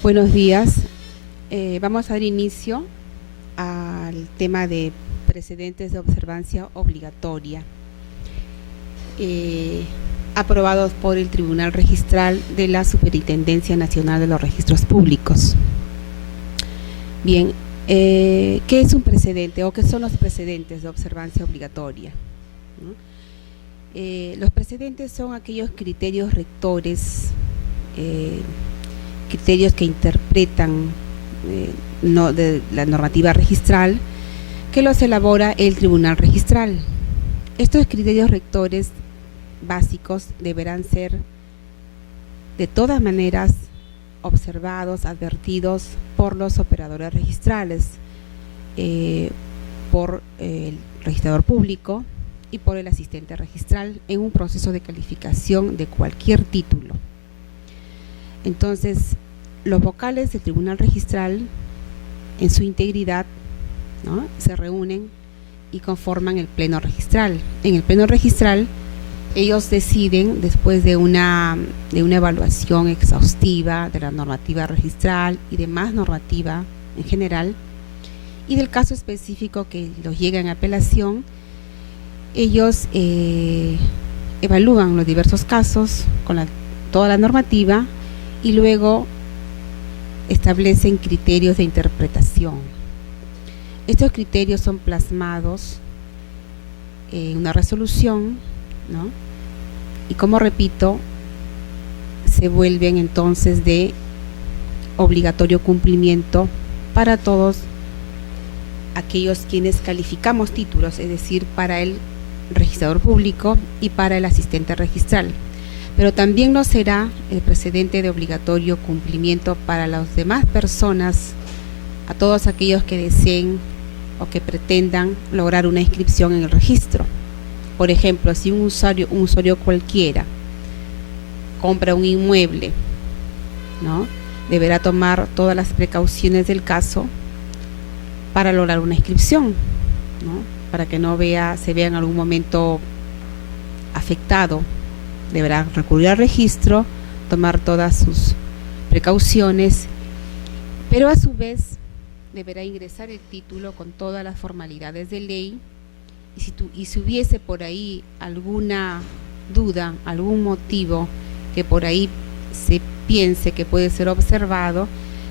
Buenos días. Vamos a dar inicio al tema de precedentes de observancia obligatoria, aprobados por el Tribunal Registral de la Superintendencia Nacional de los Registros Públicos. Bien, ¿qué es un precedente o qué son los precedentes de observancia obligatoria? Los precedentes son aquellos criterios rectores, criterios que interpretan de la normativa registral, que los elabora el Tribunal Registral. Estos criterios rectores básicos deberán ser de todas maneras observados, advertidos por los operadores registrales, por el registrador público y por el asistente registral en un proceso de calificación de cualquier título. Entonces, los vocales del Tribunal Registral en su integridad, ¿no?, se reúnen y conforman el Pleno Registral. En el Pleno Registral ellos deciden, después de una evaluación exhaustiva de la normativa registral y de más normativa en general, y del caso específico que los llega en apelación, ellos evalúan los diversos casos con toda la normativa y luego establecen criterios de interpretación. Estos criterios son plasmados en una resolución, ¿no?, y como repito, se vuelven entonces de obligatorio cumplimiento para todos aquellos quienes calificamos títulos, es decir, para el registrador público y para el asistente registral. Pero también no será el precedente de obligatorio cumplimiento para las demás personas, a todos aquellos que deseen o que pretendan lograr una inscripción en el registro. Por ejemplo, si un usuario cualquiera compra un inmueble, ¿no?, deberá tomar todas las precauciones del caso para lograr una inscripción, ¿no?, para que no se vea en algún momento afectado. Deberá recurrir al registro, tomar todas sus precauciones, pero a su vez deberá ingresar el título con todas las formalidades de ley, y si hubiese por ahí alguna duda, algún motivo que por ahí se piense que puede ser observado,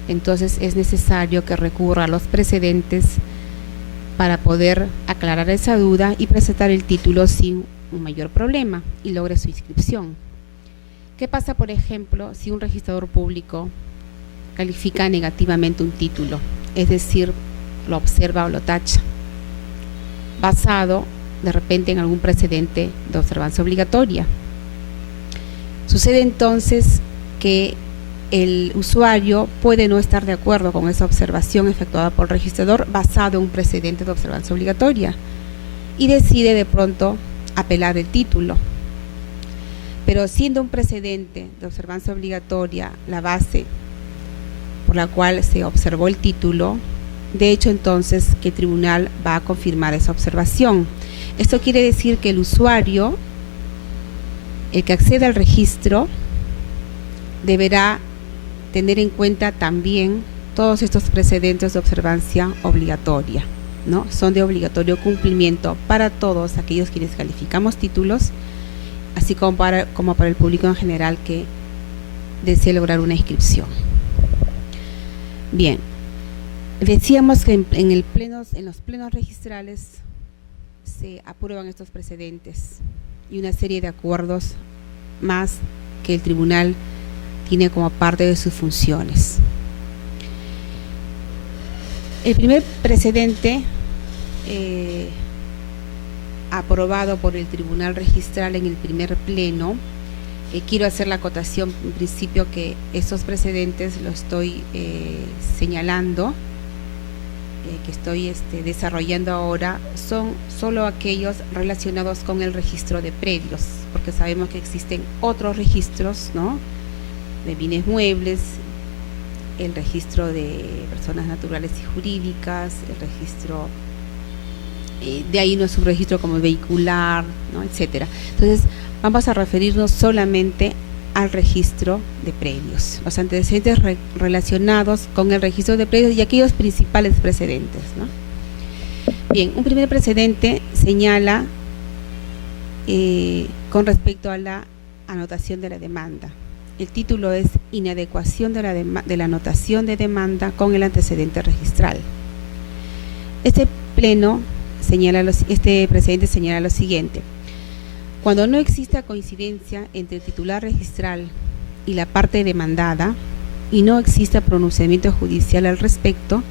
entonces es necesario que recurra a los precedentes para poder aclarar esa duda y presentar el título sin un mayor problema y logre su inscripción. ¿Qué pasa, por ejemplo, si un registrador público califica negativamente un título? Es decir, lo observa o lo tacha, basado de repente en algún precedente de observancia obligatoria. Sucede entonces que el usuario puede no estar de acuerdo con esa observación efectuada por el registrador basado en un precedente de observancia obligatoria y decide de pronto apelar el título. Pero siendo un precedente de observancia obligatoria la base por la cual se observó el título, de hecho entonces que el tribunal va a confirmar esa observación. Esto quiere decir que el usuario, el que accede al registro, deberá tener en cuenta también todos estos precedentes de observancia obligatoria, ¿no? Son de obligatorio cumplimiento para todos aquellos quienes calificamos títulos, así como para el público en general que desee lograr una inscripción. Bien, decíamos que en los plenos registrales se aprueban estos precedentes y una serie de acuerdos más que el tribunal tiene como parte de sus funciones. El primer precedente aprobado por el Tribunal Registral en el primer pleno, quiero hacer la acotación en principio que estos precedentes los estoy señalando, que estoy desarrollando ahora, son solo aquellos relacionados con el registro de predios, porque sabemos que existen otros registros, ¿no?, de bienes muebles, el registro de personas naturales y jurídicas, el registro, de ahí no es un registro como vehicular, ¿no?, etcétera. Entonces, vamos a referirnos solamente al registro de predios. Los antecedentes relacionados con el registro de predios y aquellos principales precedentes, ¿no? Bien, un primer precedente señala con respecto a la anotación de la demanda. El título es Inadecuación de la anotación de demanda con el antecedente registral. Este precedente señala lo siguiente: cuando no exista coincidencia entre el titular registral y la parte demandada y no exista pronunciamiento judicial al respecto,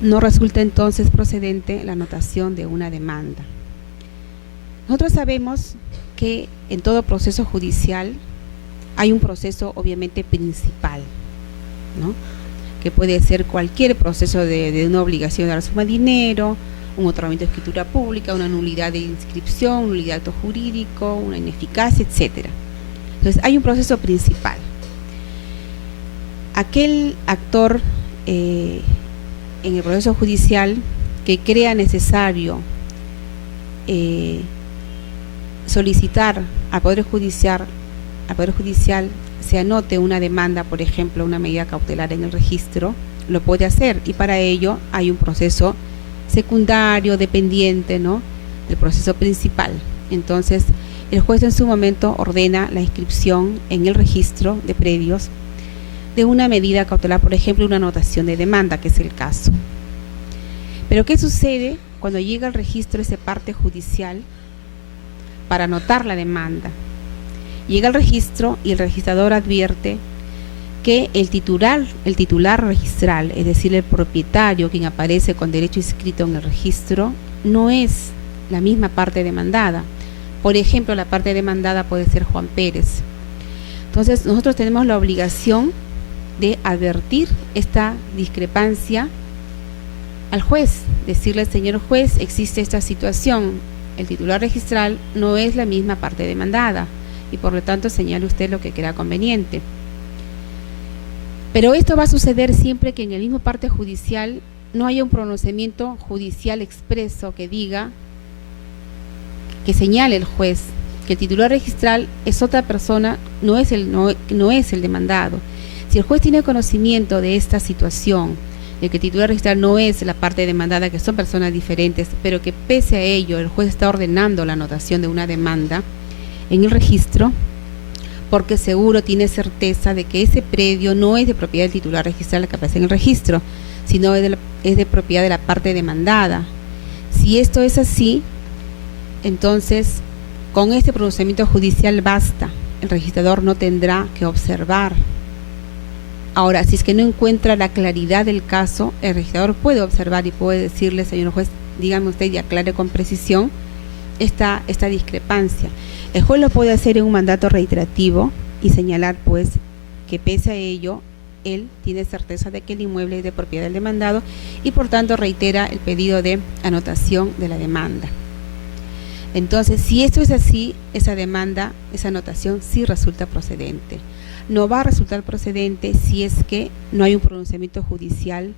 no resulta entonces procedente la anotación de una demanda. Nosotros sabemos que en todo proceso judicial hay un proceso obviamente principal, ¿no? Que puede ser cualquier proceso de una obligación de dar suma de dinero, un otorgamiento de escritura pública, una nulidad de inscripción, una nulidad de acto jurídico, una ineficacia, etcétera. Entonces hay un proceso principal. Aquel actor en el proceso judicial que crea necesario solicitar al Poder Judicial se anote una demanda, por ejemplo, una medida cautelar en el registro, lo puede hacer, y para ello hay un proceso secundario, dependiente, ¿no?, del proceso principal. Entonces, el juez en su momento ordena la inscripción en el registro de predios de una medida cautelar, por ejemplo, una anotación de demanda, que es el caso. Pero ¿qué sucede cuando llega al registro ese parte judicial para anotar la demanda? Llega al registro y el registrador advierte que el titular registral, es decir, el propietario, quien aparece con derecho inscrito en el registro, no es la misma parte demandada. Por ejemplo, la parte demandada puede ser Juan Pérez. Entonces, nosotros tenemos la obligación de advertir esta discrepancia al juez, decirle: señor juez, existe esta situación, el titular registral no es la misma parte demandada, y por lo tanto señale usted lo que crea conveniente. Pero esto va a suceder siempre que en el mismo parte judicial no haya un pronunciamiento judicial expreso que diga, que señale el juez que el titular registral es otra persona, no es el demandado. Si el juez tiene conocimiento de esta situación, de que el titular registral no es la parte demandada, que son personas diferentes, pero que pese a ello el juez está ordenando la anotación de una demanda en el registro, porque seguro tiene certeza de que ese predio no es de propiedad del titular registral que aparece en el registro, sino es de propiedad de la parte demandada. Si esto es así, entonces con este pronunciamiento judicial basta, el registrador no tendrá que observar. Ahora, si es que no encuentra la claridad del caso, el registrador puede observar y puede decirle: señor juez, dígame usted y aclare con precisión esta discrepancia. El juez lo puede hacer en un mandato reiterativo y señalar pues que pese a ello él tiene certeza de que el inmueble es de propiedad del demandado y por tanto reitera el pedido de anotación de la demanda. Entonces, si esto es así, esa demanda, esa anotación sí resulta procedente. No va a resultar procedente si es que no hay un pronunciamiento judicial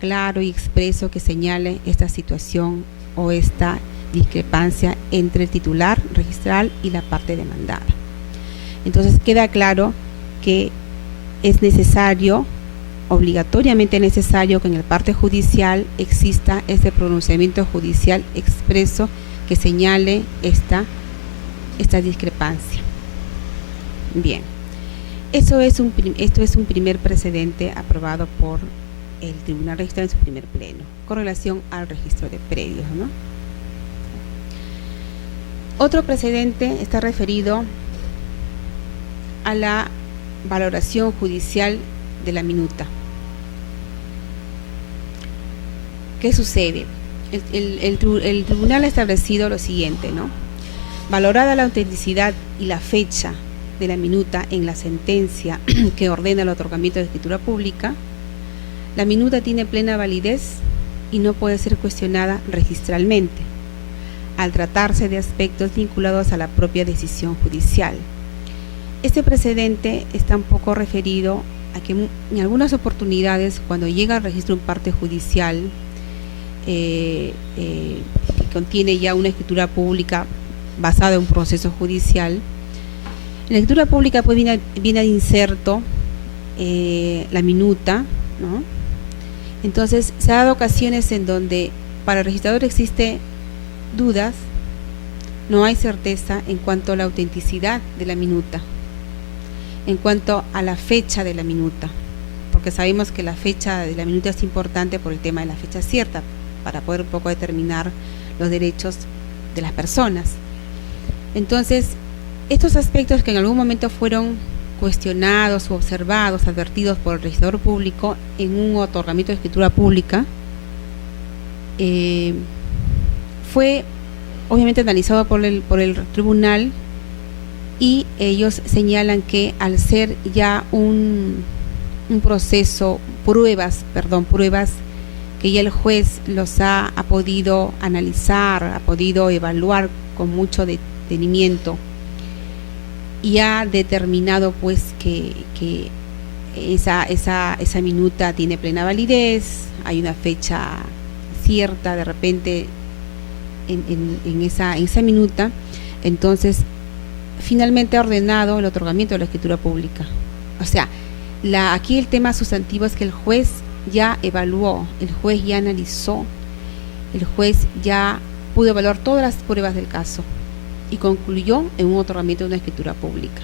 claro y expreso que señale esta situación o esta discrepancia entre el titular registral y la parte demandada. Entonces queda claro que es necesario, obligatoriamente necesario, que en el parte judicial exista ese pronunciamiento judicial expreso que señale esta discrepancia. Bien, esto es un primer precedente aprobado por el Tribunal Registral en su primer pleno, con relación al registro de predios, ¿no? Otro precedente está referido a la valoración judicial de la minuta. ¿Qué sucede? El tribunal ha establecido lo siguiente, ¿no? Valorada la autenticidad y la fecha de la minuta en la sentencia que ordena el otorgamiento de escritura pública, la minuta tiene plena validez y no puede ser cuestionada registralmente, al tratarse de aspectos vinculados a la propia decisión judicial. Este precedente está un poco referido a que en algunas oportunidades, cuando llega al registro un parte judicial que contiene ya una escritura pública basada en un proceso judicial, En la escritura pública pues viene de inserto la minuta, ¿no? Entonces se ha dado ocasiones en donde para el registrador existe dudas, no hay certeza en cuanto a la autenticidad de la minuta, en cuanto a la fecha de la minuta, porque sabemos que la fecha de la minuta es importante por el tema de la fecha cierta, para poder un poco determinar los derechos de las personas. Entonces, estos aspectos que en algún momento fueron cuestionados o observados, advertidos por el registrador público en un otorgamiento de escritura pública, fue obviamente analizado por el tribunal, y ellos señalan que al ser ya un proceso, pruebas que ya el juez los ha podido analizar, ha podido evaluar con mucho detenimiento, y ha determinado pues que esa minuta tiene plena validez, hay una fecha cierta de repente en esa minuta. Entonces finalmente ha ordenado el otorgamiento de la escritura pública. O sea, aquí el tema sustantivo es que el juez ya evaluó, el juez ya analizó, el juez ya pudo evaluar todas las pruebas del caso y concluyó en un otorgamiento de una escritura pública.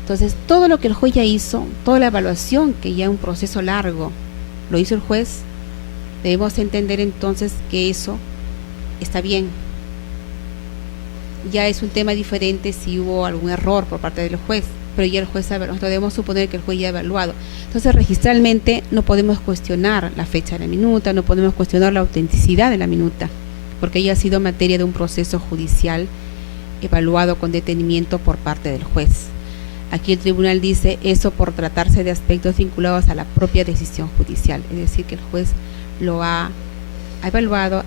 Entonces, todo lo que el juez ya hizo, toda la evaluación que ya un proceso largo lo hizo el juez, debemos entender entonces que eso está bien. Ya es un tema diferente si hubo algún error por parte del juez, pero ya el juez ha evaluado. Debemos suponer que el juez ya ha evaluado. Entonces, registralmente no podemos cuestionar la fecha de la minuta, no podemos cuestionar la autenticidad de la minuta, porque ya ha sido materia de un proceso judicial evaluado con detenimiento por parte del juez. Aquí el tribunal dice eso por tratarse de aspectos vinculados a la propia decisión judicial, es decir, que el juez lo ha evaluado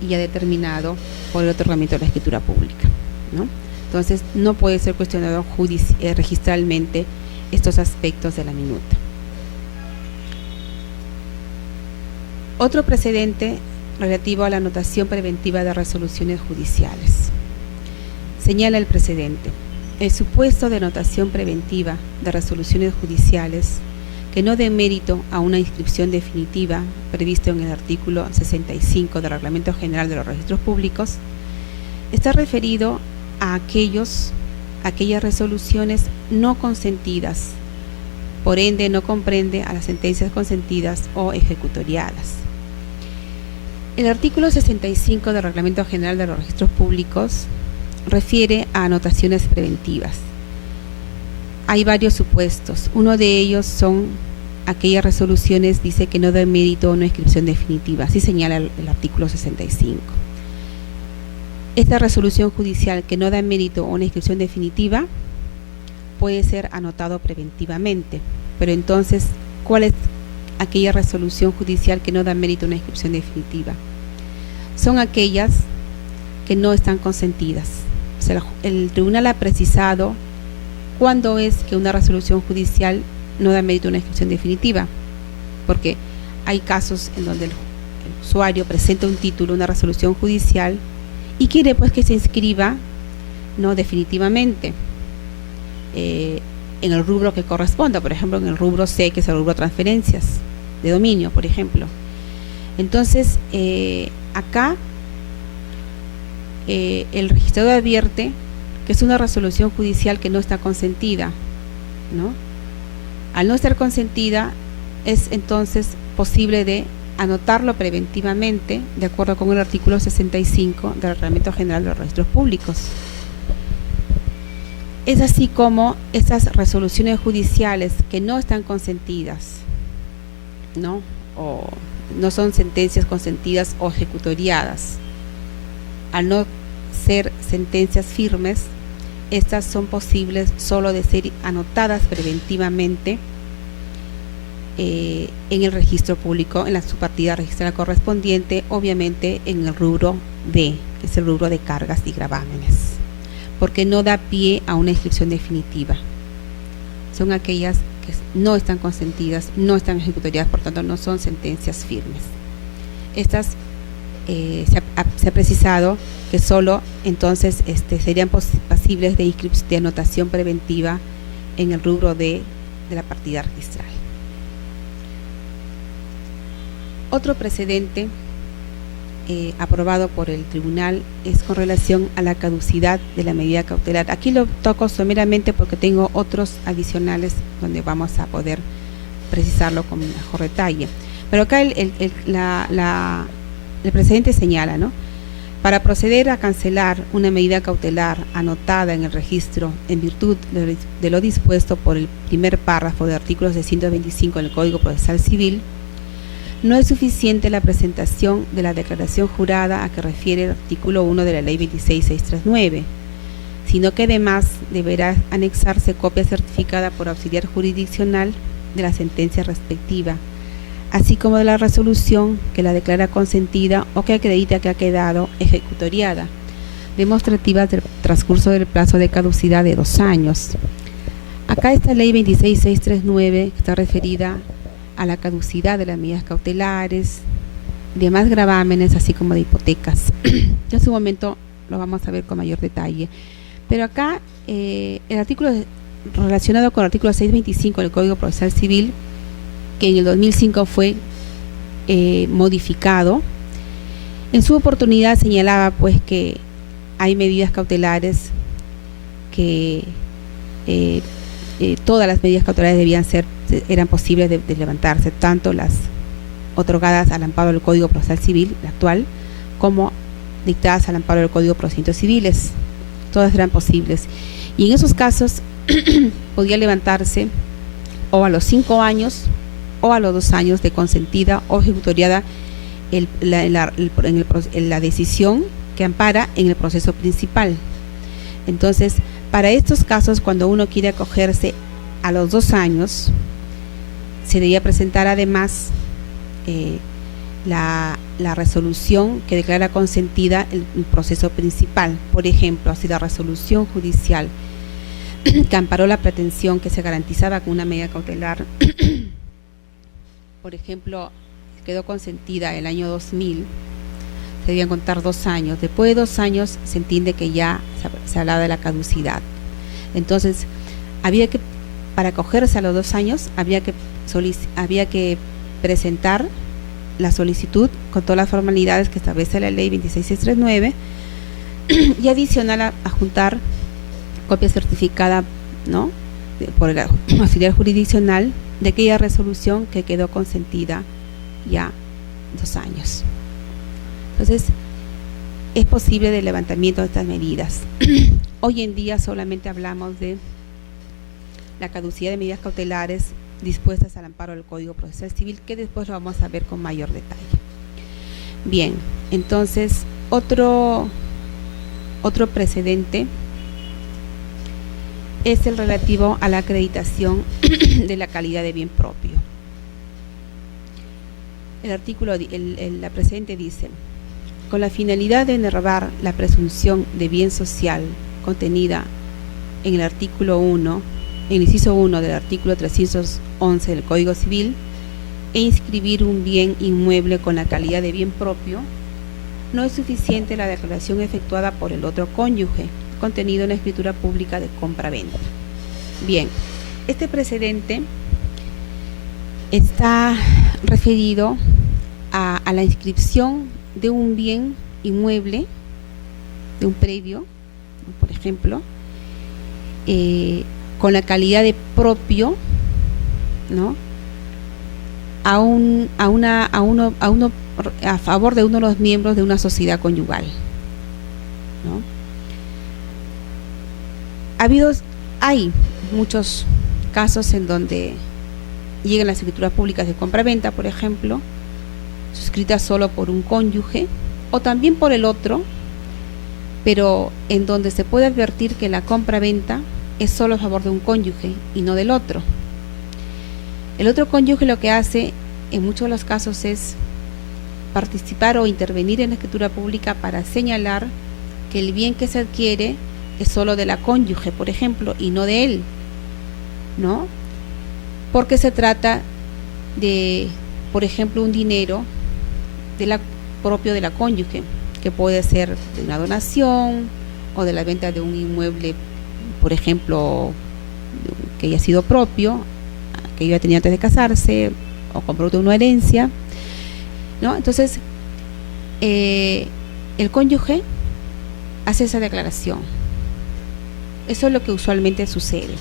y ha determinado por el otorgamiento de la escritura pública, ¿no? Entonces, no puede ser cuestionado registralmente estos aspectos de la minuta. Otro precedente relativo a la anotación preventiva de resoluciones judiciales. Señala el precedente: el supuesto de anotación preventiva de resoluciones judiciales que no dé mérito a una inscripción definitiva previsto en el artículo 65 del Reglamento General de los Registros Públicos está referido a aquellas resoluciones no consentidas, por ende no comprende a las sentencias consentidas o ejecutoriadas. El artículo 65 del Reglamento General de los Registros Públicos refiere a anotaciones preventivas. Hay varios supuestos. Uno de ellos son aquellas resoluciones, dice, que no dan mérito a una inscripción definitiva. Así señala el artículo 65. Esta resolución judicial que no da mérito a una inscripción definitiva puede ser anotado preventivamente. Pero entonces, ¿cuál es aquella resolución judicial que no da mérito a una inscripción definitiva? Son aquellas que no están consentidas. O sea, el tribunal ha precisado cuándo es que una resolución judicial no da mérito a una inscripción definitiva, porque hay casos en donde el usuario presenta un título, una resolución judicial, y quiere pues que se inscriba no definitivamente en el rubro que corresponda, por ejemplo en el rubro C, que es el rubro transferencias de dominio, por ejemplo. Entonces acá el registrador advierte que es una resolución judicial que no está consentida, ¿no? Al no estar consentida, es entonces posible de anotarlo preventivamente, de acuerdo con el artículo 65 del Reglamento General de los Registros Públicos. Es así como estas resoluciones judiciales que no están consentidas, ¿no? O no son sentencias consentidas o ejecutoriadas, al no ser sentencias firmes, estas son posibles solo de ser anotadas preventivamente en el registro público, en la subpartida registrada correspondiente, obviamente en el rubro D, que es el rubro de cargas y gravámenes, porque no da pie a una inscripción definitiva. Son aquellas que no están consentidas, no están ejecutoriadas, por tanto no son sentencias firmes. Estas se ha precisado que solo entonces serían pasibles de anotación preventiva en el rubro de la partida registral. Otro precedente aprobado por el tribunal es con relación a la caducidad de la medida cautelar. Aquí lo toco someramente porque tengo otros adicionales donde vamos a poder precisarlo con mejor detalle. Pero acá el precedente señala, ¿no? Para proceder a cancelar una medida cautelar anotada en el registro en virtud de lo dispuesto por el primer párrafo del artículo 625 del Código Procesal Civil, no es suficiente la presentación de la declaración jurada a que refiere el artículo 1 de la Ley 26639, sino que además deberá anexarse copia certificada por auxiliar jurisdiccional de la sentencia respectiva, así como de la resolución que la declara consentida o que acredita que ha quedado ejecutoriada, demostrativas del transcurso del plazo de caducidad de 2 años. Acá esta Ley 26639 está referida a la caducidad de las medidas cautelares, demás gravámenes, así como de hipotecas. En su momento lo vamos a ver con mayor detalle. Pero acá el artículo relacionado con el artículo 625 del Código Procesal Civil, que en el 2005 fue modificado, en su oportunidad señalaba pues que hay medidas cautelares que todas las medidas cautelares eran posibles de levantarse, tanto las otorgadas al amparo del Código Procesal Civil, el actual, como dictadas al amparo del Código de Procedimientos Civiles. Todas eran posibles. Y en esos casos podía levantarse o a los 5 años o a los 2 años de consentida o ejecutoriada la decisión que ampara en el proceso principal. Entonces, para estos casos, cuando uno quiere acogerse a los 2 años, se debía presentar además la resolución que declara consentida el proceso principal. Por ejemplo, si la resolución judicial que amparó la pretensión que se garantizaba con una medida cautelar, por ejemplo, quedó consentida el año 2000, se debían contar 2 años. Después de 2 años se entiende que ya se hablaba de la caducidad. Entonces, para acogerse a los 2 años, había que presentar la solicitud con todas las formalidades que establece la Ley 26639 y adicional a juntar copia certificada, ¿no?, por el auxiliar jurisdiccional de aquella resolución que quedó consentida ya 2 años. Entonces, es posible el levantamiento de estas medidas. Hoy en día solamente hablamos de la caducidad de medidas cautelares dispuestas al amparo del Código Procesal Civil, que después lo vamos a ver con mayor detalle. Bien, entonces otro precedente es el relativo a la acreditación de la calidad de bien propio. El artículo, la precedente dice: con la finalidad de enervar la presunción de bien social contenida en el artículo 1, en el inciso 1 del artículo 311 del Código Civil, e inscribir un bien inmueble con la calidad de bien propio, no es suficiente la declaración efectuada por el otro cónyuge, contenido en la escritura pública de compra-venta. Bien, este precedente está referido a la inscripción de un bien inmueble, de un predio, por ejemplo, con la calidad de propio, ¿no?, a favor de uno de los miembros de una sociedad conyugal, ¿no? Hay muchos casos en donde llegan las escrituras públicas de compra-venta, por ejemplo, suscritas solo por un cónyuge o también por el otro, pero en donde se puede advertir que la compra-venta es solo a favor de un cónyuge y no del otro. El otro cónyuge lo que hace en muchos de los casos es participar o intervenir en la escritura pública para señalar que el bien que se adquiere es solo de la cónyuge, por ejemplo, y no de él, ¿no? Porque se trata de, por ejemplo, un dinero propio de la cónyuge, que puede ser de una donación o de la venta de un inmueble, por ejemplo, que haya sido propio, que ella tenía antes de casarse, o con producto de una herencia, ¿no? Entonces, el cónyuge hace esa declaración. Eso es lo que usualmente sucede.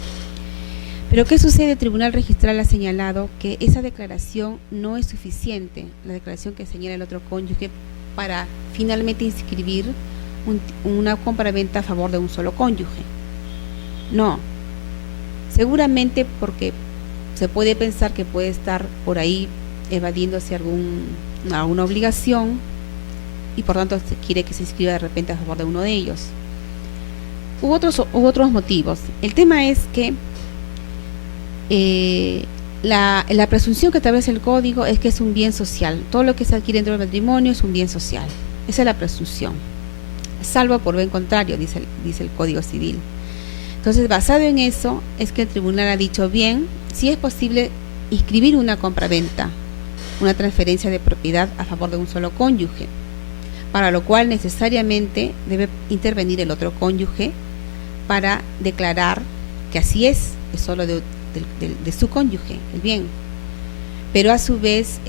Pero ¿qué sucede? El Tribunal Registral ha señalado que esa declaración no es suficiente, la declaración que señala el otro cónyuge, para finalmente inscribir una compraventa a favor de un solo cónyuge. No. Seguramente porque se puede pensar que puede estar por ahí evadiéndose alguna obligación y por tanto se quiere que se inscriba de repente a favor de uno de ellos. Hubo otros motivos. El tema es que la presunción que establece el código es que es un bien social. Todo lo que se adquiere dentro del matrimonio es un bien social. Esa es la presunción. Salvo por bien contrario, dice el Código Civil. Entonces, basado en eso, es que el tribunal ha dicho, bien, si es posible inscribir una compraventa, una transferencia de propiedad a favor de un solo cónyuge, para lo cual necesariamente debe intervenir el otro cónyuge para declarar que así es solo de su cónyuge, el bien. Pero a su vez,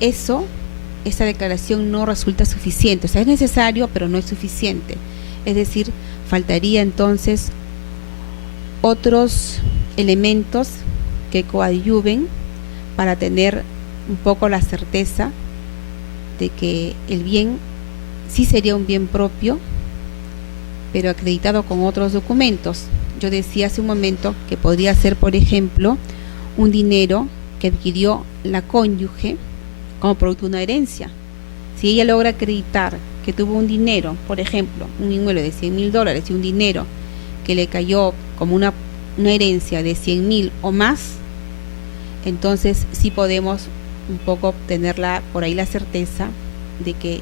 esa declaración no resulta suficiente. O sea, es necesario, pero no es suficiente. Es decir, faltaría entonces otros elementos que coadyuven para tener un poco la certeza de que el bien sí sería un bien propio, pero acreditado con otros documentos. Yo decía hace un momento que podría ser, por ejemplo, un dinero que adquirió la cónyuge como producto de una herencia. Si ella logra acreditar que tuvo un dinero, por ejemplo, un inmueble de $100,000 y un dinero que le cayó como una herencia de 100,000 o más, entonces sí podemos un poco tener por ahí la certeza de que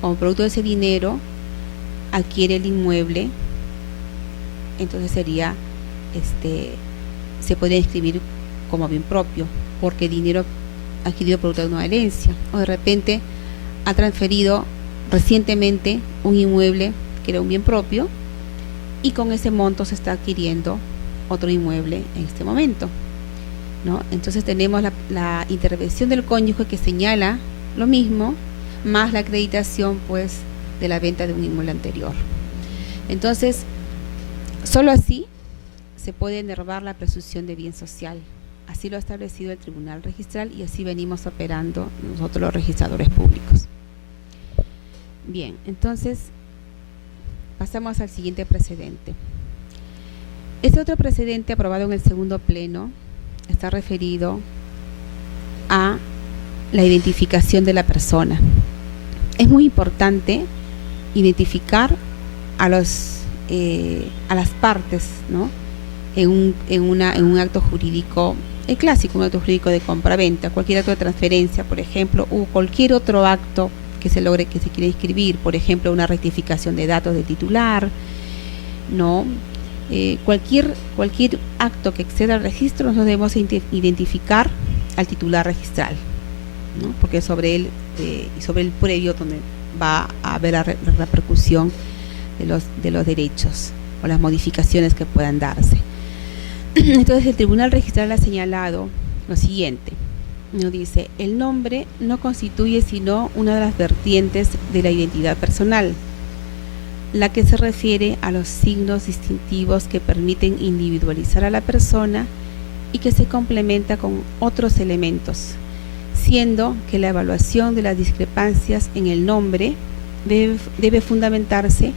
como producto de ese dinero adquiere el inmueble. Entonces sería, se podría inscribir como bien propio, porque dinero adquirido producto de una herencia, o de repente ha transferido recientemente un inmueble que era un bien propio y con ese monto se está adquiriendo otro inmueble en este momento, ¿no? Entonces tenemos la intervención del cónyuge que señala lo mismo, más la acreditación pues de la venta de un inmueble anterior. Entonces, solo así se puede enervar la presunción de bien social. Así lo ha establecido el Tribunal Registral y así venimos operando nosotros los registradores públicos. Bien, entonces pasamos al siguiente precedente. Este otro precedente aprobado en el segundo pleno está referido a la identificación de la persona. Es muy importante identificar a las partes, ¿no? en un acto jurídico clásico, un acto jurídico de compraventa, cualquier acto de transferencia, por ejemplo, o cualquier otro acto que se quiera inscribir, por ejemplo, una rectificación de datos del titular, ¿no? Cualquier acto que exceda el registro, nosotros debemos identificar al titular registral, ¿no? Porque sobre él y sobre el previo donde va a haber la repercusión de los derechos o las modificaciones que puedan darse. Entonces el Tribunal Registral ha señalado lo siguiente, nos dice: el nombre no constituye sino una de las vertientes de la identidad personal, la que se refiere a los signos distintivos que permiten individualizar a la persona y que se complementa con otros elementos, siendo que la evaluación de las discrepancias en el nombre debe fundamentarse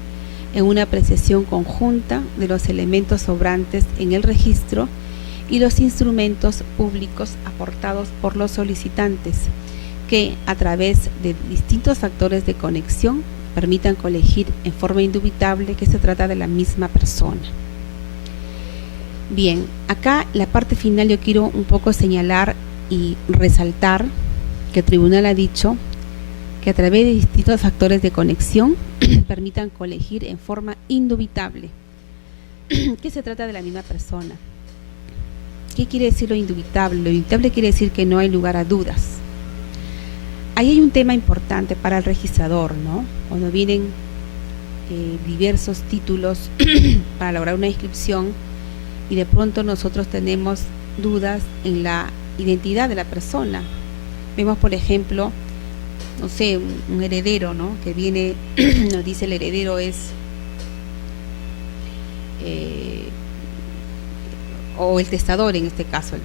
en una apreciación conjunta de los elementos sobrantes en el registro y los instrumentos públicos aportados por los solicitantes, que a través de distintos factores de conexión permitan colegir en forma indubitable que se trata de la misma persona. Bien, acá la parte final yo quiero un poco señalar y resaltar que el tribunal ha dicho que a través de distintos factores de conexión permitan colegir en forma indubitable que se trata de la misma persona. ¿Qué quiere decir lo indubitable? Lo indubitable quiere decir que no hay lugar a dudas. ahí hay un tema importante para el registrador, ¿no? Cuando vienen diversos títulos para lograr una inscripción y de pronto nosotros tenemos dudas en la identidad de la persona. Vemos, por ejemplo, no sé, un heredero, ¿no? Que viene, nos dice el heredero es o el testador en este caso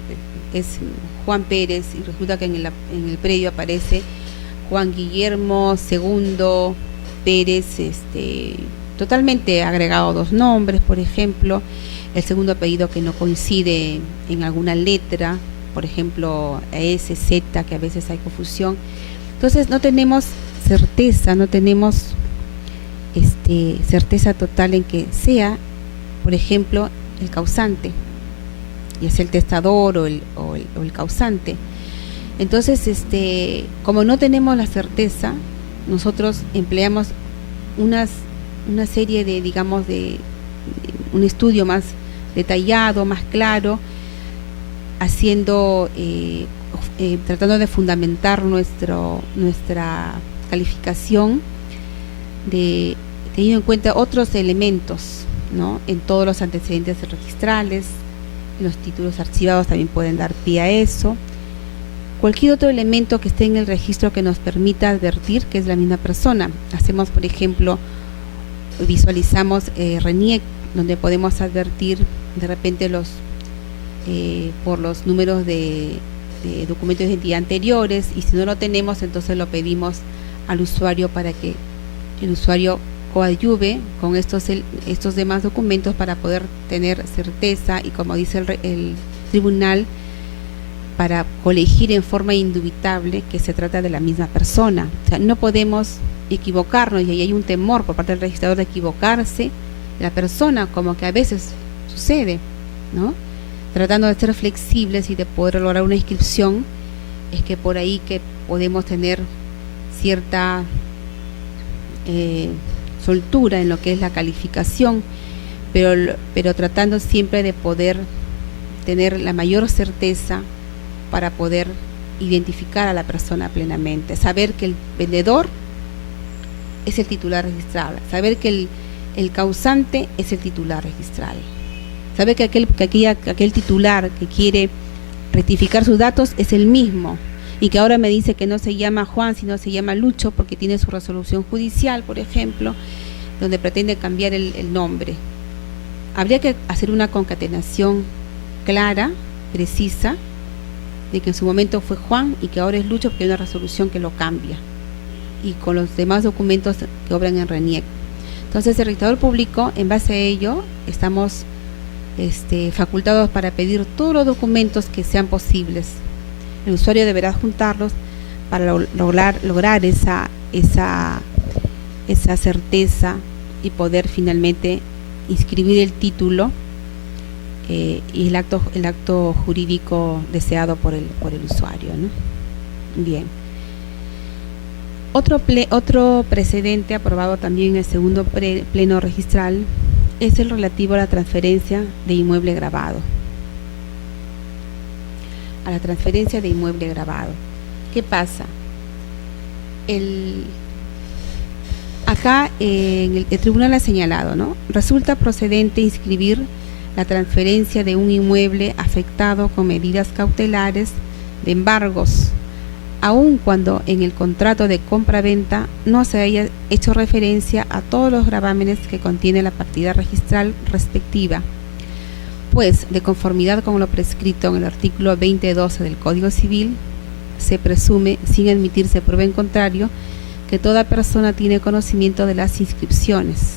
es Juan Pérez, y resulta que en el predio aparece Juan Guillermo II Pérez, totalmente agregado 2 nombres, por ejemplo, el segundo apellido que no coincide en alguna letra, por ejemplo, S, Z, que a veces hay confusión. Entonces no tenemos certeza, no tenemos certeza total en que sea, por ejemplo, el causante, y es el testador o el causante. Entonces, como no tenemos la certeza, nosotros empleamos una serie de, digamos, de un estudio más detallado, más claro, haciendo, tratando de fundamentar nuestra calificación, teniendo en cuenta otros elementos, ¿no? En todos los antecedentes registrales, los títulos archivados también pueden dar pie a eso. Cualquier otro elemento que esté en el registro que nos permita advertir que es la misma persona. Hacemos, por ejemplo, visualizamos RENIEC, donde podemos advertir de repente por los números de documentos de identidad anteriores, y si no lo tenemos, entonces lo pedimos al usuario para que el usuario coadyuve con estos demás documentos para poder tener certeza y, como dice el tribunal, para colegir en forma indubitable que se trata de la misma persona. O sea, no podemos equivocarnos, y ahí hay un temor por parte del registrador de equivocarse de la persona, como que a veces sucede, ¿no? Tratando de ser flexibles y de poder lograr una inscripción, es que por ahí que podemos tener cierta soltura en lo que es la calificación, pero tratando siempre de poder tener la mayor certeza para poder identificar a la persona plenamente, saber que el vendedor es el titular registral, saber que el causante es el titular registral, saber que aquel titular que quiere rectificar sus datos es el mismo, y que ahora me dice que no se llama Juan, sino se llama Lucho porque tiene su resolución judicial, por ejemplo, donde pretende cambiar el nombre. Habría que hacer una concatenación clara, precisa, de que en su momento fue Juan y que ahora es Lucho porque hay una resolución que lo cambia, y con los demás documentos que obran en RENIEC. Entonces el registrador público, en base a ello, estamos facultados para pedir todos los documentos que sean posibles. El usuario deberá juntarlos para lograr esa certeza y poder finalmente inscribir el título y el acto jurídico deseado por el usuario, ¿no? Bien. Otro precedente aprobado también en el segundo pleno registral es el relativo a la transferencia de inmueble gravado. A la transferencia de inmueble gravado. ¿Qué pasa? Acá el tribunal ha señalado, ¿no? Resulta procedente inscribir la transferencia de un inmueble afectado con medidas cautelares de embargos, aun cuando en el contrato de compra-venta no se haya hecho referencia a todos los gravámenes que contiene la partida registral respectiva, pues, de conformidad con lo prescrito en el artículo 2012 del Código Civil, se presume, sin admitirse prueba en contrario, que toda persona tiene conocimiento de las inscripciones.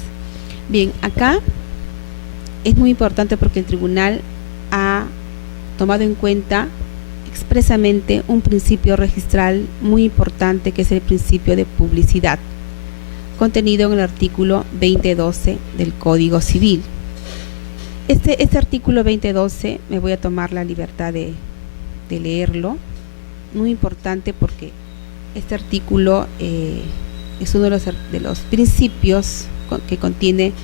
Bien, acá es muy importante porque el tribunal ha tomado en cuenta expresamente un principio registral muy importante, que es el principio de publicidad, contenido en el artículo 2012 del Código Civil. Este artículo 2012 me voy a tomar la libertad de leerlo, muy importante porque este artículo es uno de los principios que contiene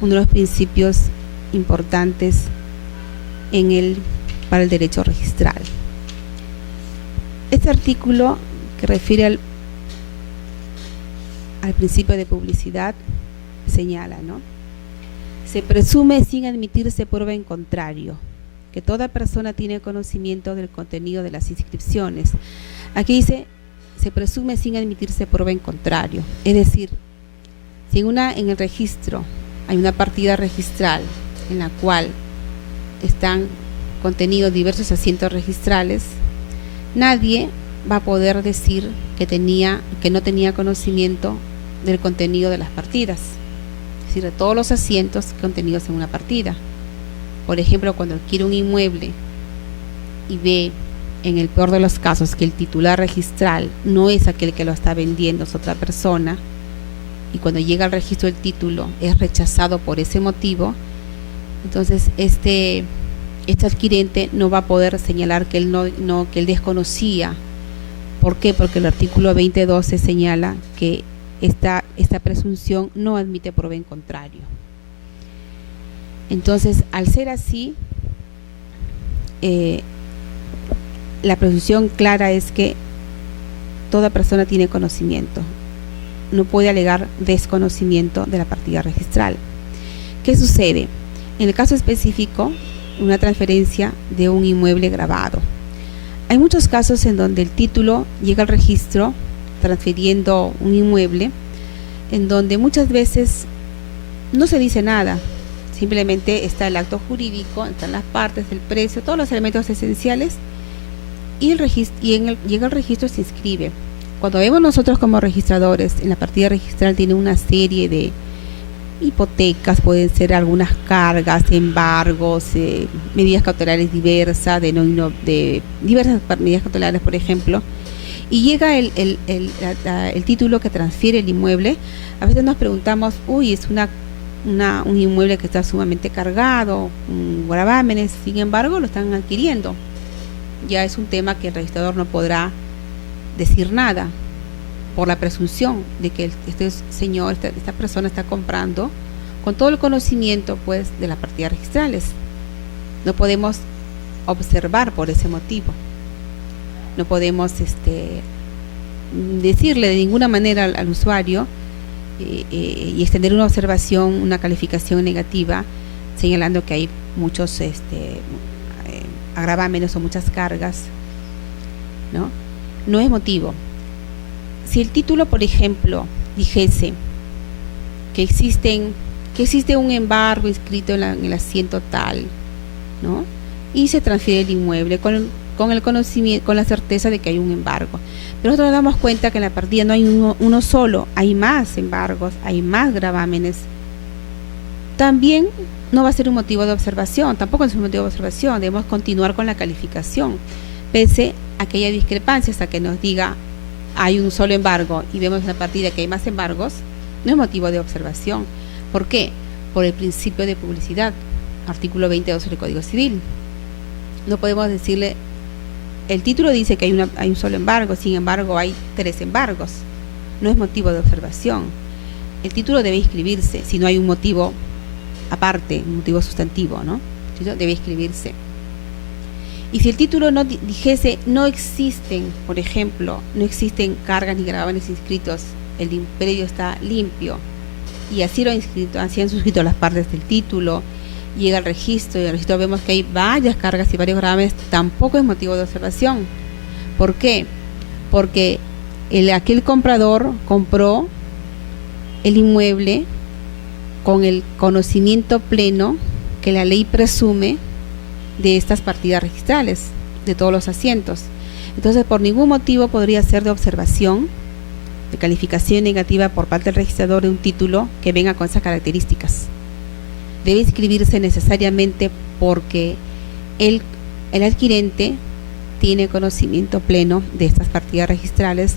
uno de los principios importantes para el derecho registral. Este artículo, que refiere al principio de publicidad señala, ¿no? Se presume sin admitirse prueba en contrario que toda persona tiene conocimiento del contenido de las inscripciones. Aquí dice, se presume sin admitirse prueba en contrario. Es decir, si en el registro hay una partida registral en la cual están contenidos diversos asientos registrales, nadie va a poder decir que no tenía conocimiento del contenido de las partidas, es decir, de todos los asientos contenidos en una partida. Por ejemplo, cuando adquiere un inmueble y ve, en el peor de los casos, que el titular registral no es aquel que lo está vendiendo, es otra persona, y cuando llega al registro del título es rechazado por ese motivo, entonces este adquirente no va a poder señalar que él desconocía. ¿Por qué? Porque el artículo 2012 señala que esta presunción no admite prueba en contrario. Entonces, al ser así, la presunción clara es que toda persona tiene conocimiento. No puede alegar desconocimiento de la partida registral. ¿Qué sucede? En el caso específico, una transferencia de un inmueble gravado. Hay muchos casos en donde el título llega al registro transfiriendo un inmueble, en donde muchas veces no se dice nada, simplemente está el acto jurídico, están las partes, el precio, todos los elementos esenciales, y llega al registro y se inscribe. Cuando vemos nosotros como registradores, en la partida registral tiene una serie de hipotecas, pueden ser algunas cargas, embargos, medidas cautelares diversas, de diversas medidas cautelares, por ejemplo, y llega el título que transfiere el inmueble. A veces nos preguntamos, es un inmueble que está sumamente cargado, gravámenes, sin embargo lo están adquiriendo. Ya es un tema que el registrador no podrá decir nada por la presunción de que esta persona está comprando con todo el conocimiento pues de las partidas registrales. No podemos observar por ese motivo, no podemos decirle de ninguna manera al usuario y extender una observación, una calificación negativa, señalando que hay muchos agravámenes o muchas cargas, no es motivo. Si el título, por ejemplo, dijese que existe un embargo inscrito en el asiento tal, ¿no? Y se transfiere el inmueble con el conocimiento, con la certeza de que hay un embargo. Pero nosotros nos damos cuenta que en la partida no hay uno solo, hay más embargos, hay más gravámenes. También no va a ser un motivo de observación, tampoco es un motivo de observación, debemos continuar con la calificación, pese a que haya discrepancias, hasta que nos diga hay un solo embargo y vemos en la partida que hay más embargos, no es motivo de observación. ¿Por qué? Por el principio de publicidad, artículo 22 del Código Civil. No podemos decirle, el título dice que hay un solo embargo, sin embargo hay 3 embargos. No es motivo de observación. El título debe inscribirse, si no hay un motivo aparte, un motivo sustantivo, ¿no? Debe inscribirse. Y si el título no dijese, no existen, por ejemplo, no existen cargas ni gravámenes inscritos, el predio está limpio, y así han suscrito las partes del título, llega al registro, y en el registro vemos que hay varias cargas y varios gravámenes, tampoco es motivo de observación. ¿Por qué? Porque aquel comprador compró el inmueble con el conocimiento pleno que la ley presume de estas partidas registrales, de todos los asientos. Entonces, por ningún motivo podría ser de observación, de calificación negativa por parte del registrador de un título que venga con esas características. Debe inscribirse necesariamente porque el adquirente tiene conocimiento pleno de estas partidas registrales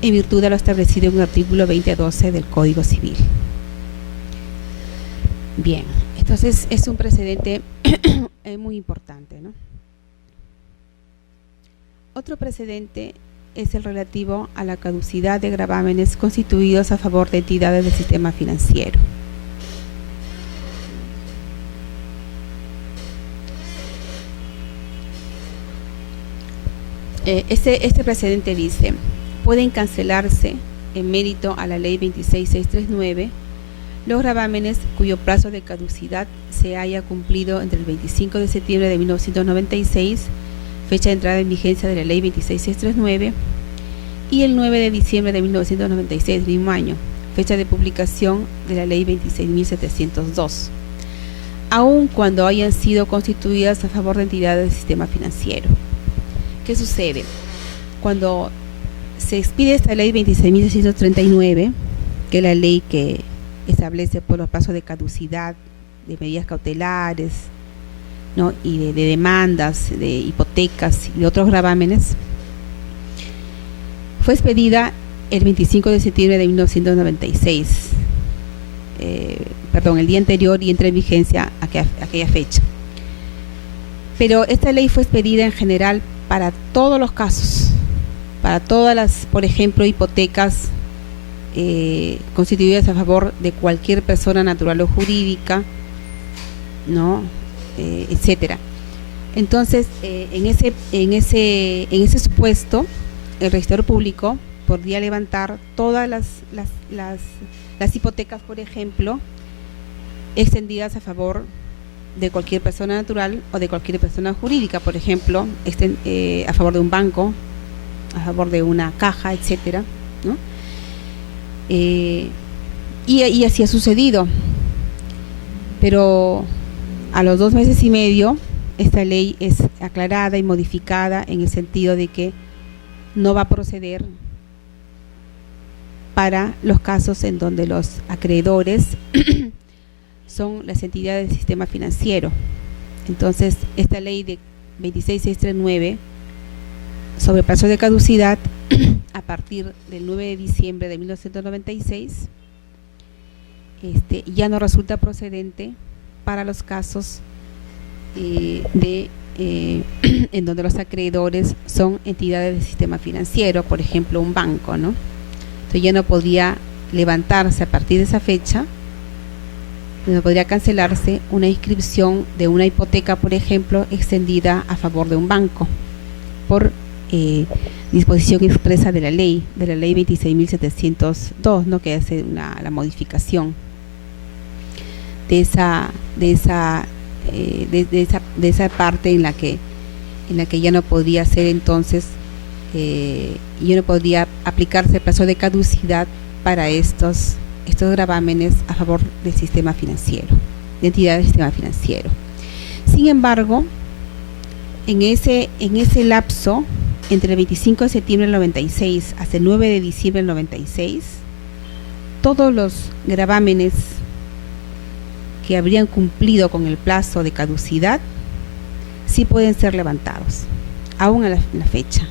en virtud de lo establecido en el artículo 2012 del Código Civil. Bien, entonces es un precedente muy importante, ¿no? Otro precedente es el relativo a la caducidad de gravámenes constituidos a favor de entidades del sistema financiero. Este precedente dice, pueden cancelarse en mérito a la Ley 26639, los gravámenes cuyo plazo de caducidad se haya cumplido entre el 25 de septiembre de 1996, fecha de entrada en vigencia de la Ley 26639, y el 9 de diciembre de 1996, mismo año, fecha de publicación de la Ley 26.702, aun cuando hayan sido constituidas a favor de entidades del sistema financiero. ¿Qué sucede? Cuando se expide esta Ley 26.639, que es la ley que establece por los plazos de caducidad de medidas cautelares, ¿no? Y de demandas, de hipotecas y de otros gravámenes, fue expedida el 25 de septiembre de 1996, el día anterior, y entra en vigencia aquella fecha. Pero esta ley fue expedida en general para todos los casos, para todas las, por ejemplo, hipotecas constituidas a favor de cualquier persona natural o jurídica, ¿no? Etcétera. Entonces, en ese supuesto, el registrador público podría levantar todas las hipotecas, por ejemplo, extendidas a favor de cualquier persona natural o de cualquier persona jurídica, por ejemplo, a favor de un banco, a favor de una caja, etcétera, ¿no? Y así ha sucedido. Pero a los 2 meses y medio, esta ley es aclarada y modificada en el sentido de que no va a proceder para los casos en donde los acreedores son las entidades del sistema financiero. Entonces, esta ley de 26639 sobre plazo de caducidad a partir del 9 de diciembre de 1996 ya no resulta procedente para los casos en donde los acreedores son entidades del sistema financiero, por ejemplo un banco, ¿no? Entonces ya no podía levantarse a partir de esa fecha, no podría cancelarse una inscripción de una hipoteca, por ejemplo, extendida a favor de un banco por disposición expresa de la ley 26.702, ¿no? Que hace la modificación de esa parte en la que ya no podía ser entonces ya no podía aplicarse el plazo de caducidad para estos gravámenes a favor del sistema financiero, de entidades del sistema financiero. Sin embargo, en ese lapso, entre el 25 de septiembre del 96 hasta el 9 de diciembre del 96, todos los gravámenes que habrían cumplido con el plazo de caducidad sí pueden ser levantados, aún a la fecha.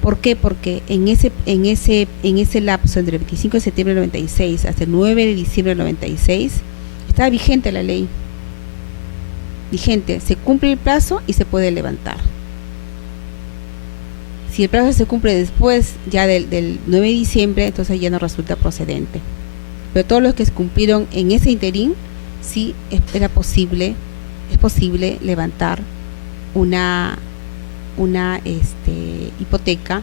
¿Por qué? Porque en ese lapso entre el 25 de septiembre del 96 hasta el 9 de diciembre del 96 estaba vigente la ley. Vigente, se cumple el plazo y se puede levantar. Si el plazo se cumple después ya del 9 de diciembre, entonces ya no resulta procedente. Pero todos los que se cumplieron en ese interín, sí es posible levantar una hipoteca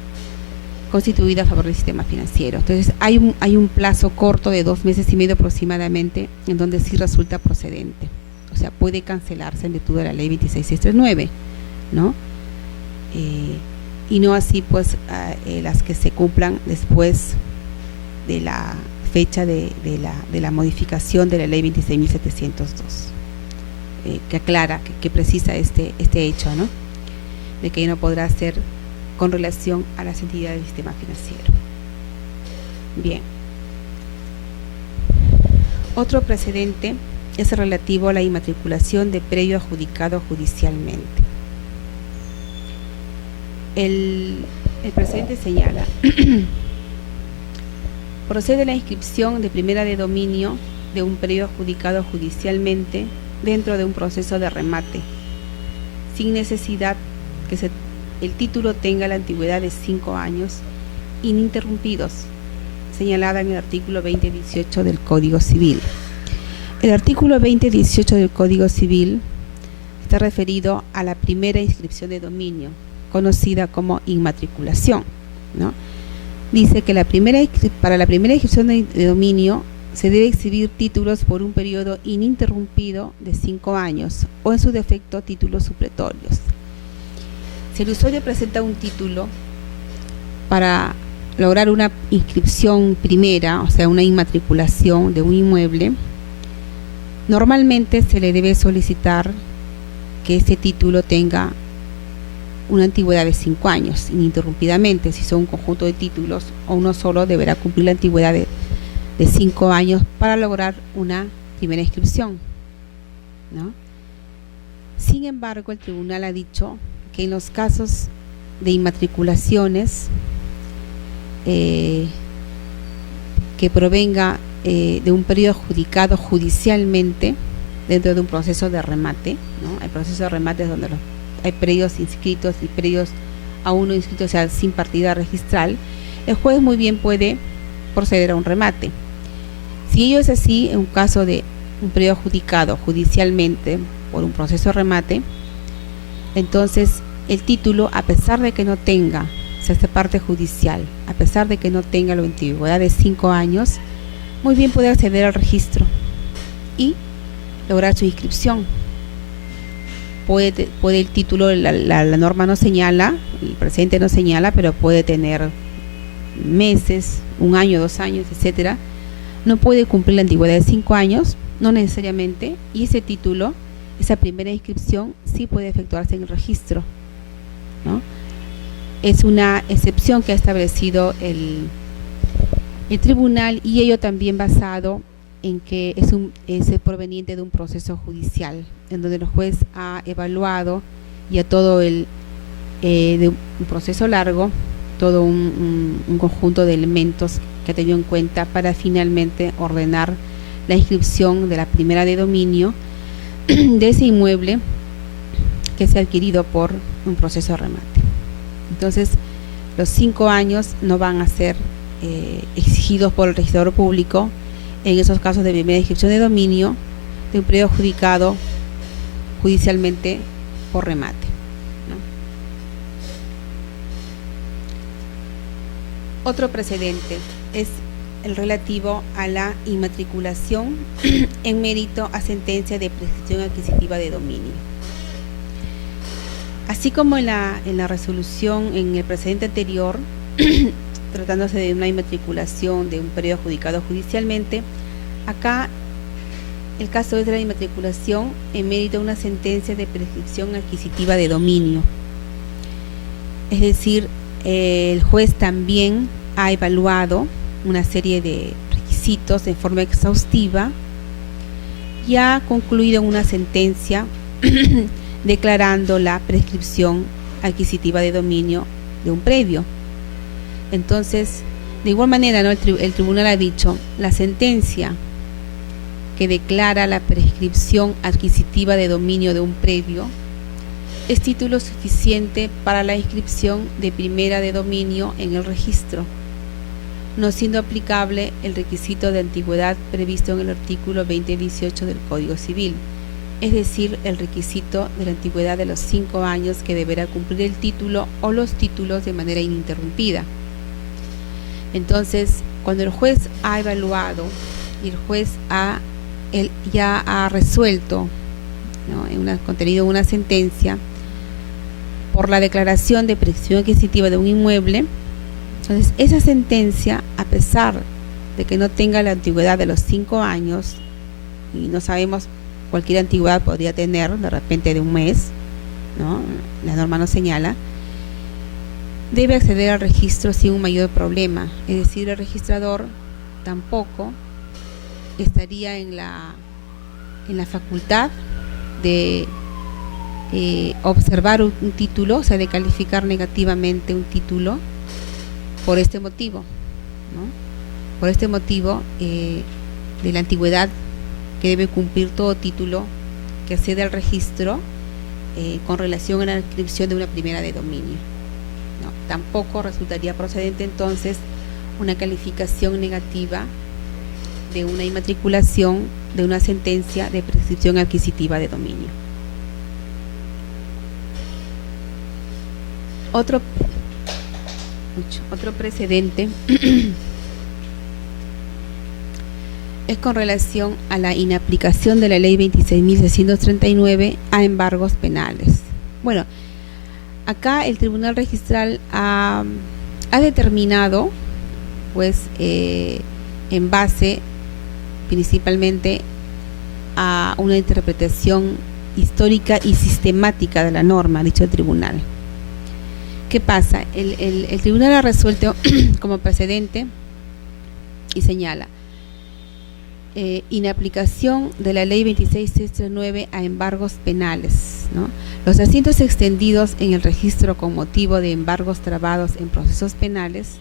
constituida a favor del sistema financiero. Entonces hay un plazo corto de 2 meses y medio aproximadamente en donde sí resulta procedente. O sea, puede cancelarse en virtud de la ley 26639, ¿no? Y no así pues las que se cumplan después de la fecha de la modificación de la ley 26.702, que aclara, que precisa este hecho, ¿no? De que no podrá ser con relación a las entidades del sistema financiero. Bien. Otro precedente es relativo a la inmatriculación de predio adjudicado judicialmente. El precedente señala: procede la inscripción de primera de dominio de un predio adjudicado judicialmente dentro de un proceso de remate, sin necesidad que el título tenga la antigüedad de 5 años ininterrumpidos, señalada en el artículo 2018 del Código Civil. El artículo 2018 del Código Civil está referido a la primera inscripción de dominio, conocida como inmatriculación, ¿no? dice que para la primera inscripción de dominio se debe exhibir títulos por un periodo ininterrumpido de 5 años o en su defecto títulos supletorios. Si el usuario presenta un título para lograr una inscripción primera, o sea, una inmatriculación de un inmueble, normalmente se le debe solicitar que ese título tenga una antigüedad de 5 años, ininterrumpidamente. Si son un conjunto de títulos o uno solo, deberá cumplir la antigüedad de 5 años para lograr una primera inscripción, ¿no? Sin embargo, el tribunal ha dicho que en los casos de inmatriculaciones que provenga de un periodo adjudicado judicialmente dentro de un proceso de remate, ¿no? Hay procesos de remate donde hay predios inscritos y predios aún no inscritos, o sea, sin partida registral. El juez muy bien puede proceder a un remate. Si ello es así, en un caso de un predio adjudicado judicialmente por un proceso de remate, entonces el título, a pesar de que no tenga, se hace parte judicial, a pesar de que no tenga la antigüedad de 5 años, muy bien puede acceder al registro y lograr su inscripción. Puede el título, la norma no señala, el presente no señala, pero puede tener meses, 1 año, 2 años, etcétera. No puede cumplir la antigüedad de 5 años, no necesariamente, y ese título, esa primera inscripción, sí puede efectuarse en el registro, ¿no? Es una excepción que ha establecido el tribunal, y ello también basado en que es proveniente de un proceso judicial, en donde el juez ha evaluado ya todo de un proceso largo, todo un conjunto de elementos que ha tenido en cuenta para finalmente ordenar la inscripción de la primera de dominio de ese inmueble que se ha adquirido por un proceso de remate. Entonces, los 5 años no van a ser exigidos por el registrador público en esos casos de primera inscripción de dominio de un predio adjudicado judicialmente por remate, ¿no? Otro precedente es el relativo a la inmatriculación en mérito a sentencia de prescripción adquisitiva de dominio. Así como en la resolución, en el precedente anterior, tratándose de una inmatriculación de un periodo adjudicado judicialmente, acá el caso es de la inmatriculación en mérito a una sentencia de prescripción adquisitiva de dominio. Es decir, el juez también ha evaluado una serie de requisitos de forma exhaustiva y ha concluido en una sentencia declarando la prescripción adquisitiva de dominio de un predio. Entonces, de igual manera, ¿no? el tribunal ha dicho, la sentencia que declara la prescripción adquisitiva de dominio de un predio es título suficiente para la inscripción de primera de dominio en el registro, no siendo aplicable el requisito de antigüedad previsto en el artículo 2018 del Código Civil, es decir, el requisito de la antigüedad de los 5 años que deberá cumplir el título o los títulos de manera ininterrumpida. Entonces, cuando el juez ha evaluado y el juez ya ha resuelto, ¿no?, contenido una sentencia por la declaración de prescripción adquisitiva de un inmueble, entonces esa sentencia, a pesar de que no tenga la antigüedad de los 5 años, y no sabemos, cualquier antigüedad podría tener de repente de un mes, ¿no?, la norma no señala, debe acceder al registro sin un mayor problema. Es decir, el registrador tampoco estaría en la facultad de observar un título, o sea, de calificar negativamente un título por este motivo, ¿no? Por este motivo de la antigüedad que debe cumplir todo título que accede al registro con relación a la inscripción de una primera de dominio. No, tampoco resultaría procedente entonces una calificación negativa de una inmatriculación de una sentencia de prescripción adquisitiva de dominio. Otro precedente es con relación a la inaplicación de la ley 26.639 a embargos penales. Bueno, acá el Tribunal Registral ha determinado, pues, en base principalmente a una interpretación histórica y sistemática de la norma, dicho el tribunal. ¿Qué pasa? El tribunal ha resuelto como precedente y señala inaplicación de la ley 26.639 a embargos penales, ¿no? Los asientos extendidos en el registro con motivo de embargos trabados en procesos penales